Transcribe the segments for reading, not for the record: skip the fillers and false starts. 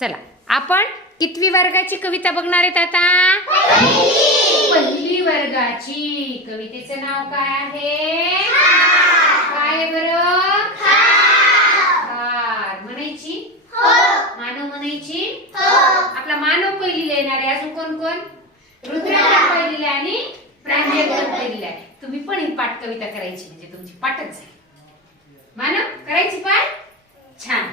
चला आपण कितवी वर्गाची कविता बघणार आहेत आता? पहिली वर्गाची. कवितेचं नाव काय आहे? काय बरं? खार म्हणायची? मानव म्हणायची? आपला मानव पहिलीला येणार आहे. अजून कोण कोण? रुद्राला पहिलीला आणि प्रांजल पहिलीला आहे. तुम्ही पण ही पाठ कविता करायची म्हणजे तुमची पाठच झाली. मानव करायची पाठ? छान.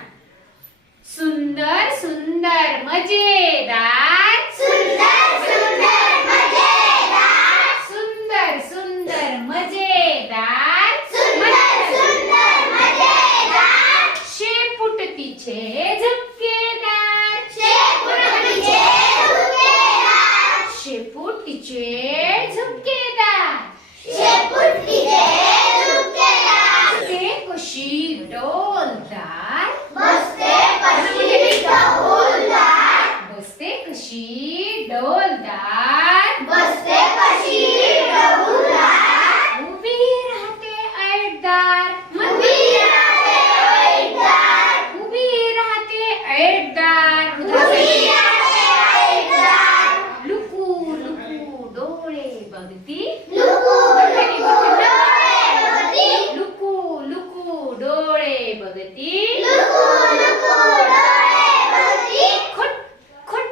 सुंदर सुंदर मजेदार, सुंदर सुंदर मजेदार, सुंदर सुंदर मजेदार, सुंदर सुंदर मजेदार, शेपूट तिचे झुपकेदार, शेपूट तिचे झुपकेदार, शेपूट तिचे झुपकेदार, शेपूट तिचे झुपकेदार, ते कशी डौलदार, बसते कशी डौलदार, बसते कशी डौलदार, बसते कशी डौलदार, उभी राहते ऐटदार, उभी राहते ऐटदार, उभी राहते ऐटदार, उभी राहते ऐटदार, लुकू लुकू डोळे बघती, लुकू लुकू डोळे बघती, लुकू लुकू डोळे बघती, लुकू लुकू डोळे बघती, खुट खुट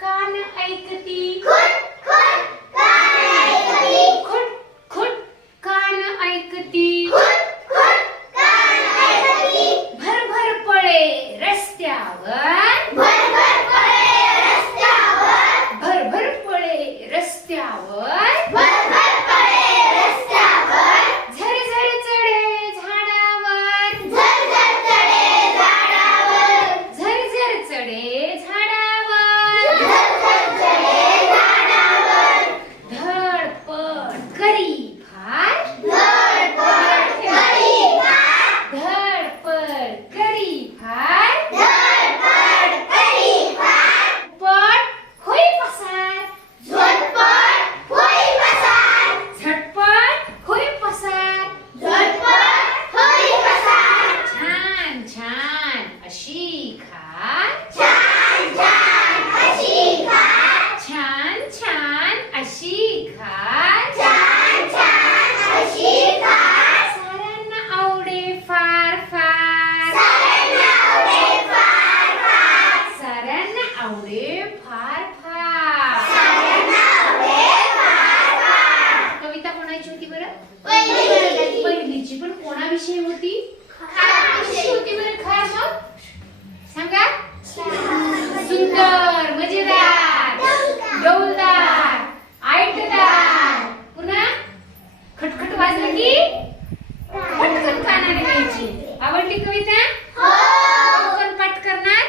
कान ऐकती, खुट खुट कान ऐकती, खुट खुट कान ऐकती, खुट खुट कान ऐकती, भरभर पळे रस्त्यावर, भरभर पळे रस्त्यावर, भरभर पळे रस्त्यावर, भरभर पळे रस्त्यावर, झरझर चढे झाडावर, झरझर चढे झाडावर, झरझर चढे झाडावर, झरझर चढे झाडावर, धडपड करी फार, धडपड करी फार, धडपड करी फार, धडपड करी फार, पट होई पसार, झटपट होई पसार, झटपट होई पसार, झटपट होई पसार, छान छान अशी खा, छान छान अशी खा, छान छान अशी खा, छान छान अशी खा, साऱ्यांना आवडे फार फार, साऱ्यांना आवडे फार फार, साऱ्यांना आवडे फार फार. साऱ्यांना आवडे फार फार, कविता कोणाची होती बरं? पहिली. पहिलीची. पण कोणाविषयी होती? खारविषयी. होती बरं खार. मग सांगा. सुंदर मजेदार डौलदार ऐटदार. पुन्हा खटखट वाजलं की पटकन कानाने घ्यायची. आवडली कविता? कोण पाठ करणार?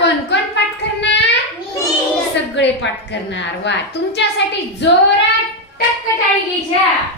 कोण कोण पाठ करणार? मी. सगळे पाठ करणार. वा, तुमच्यासाठी जोरात टक्क टाळी घ्यायच्या.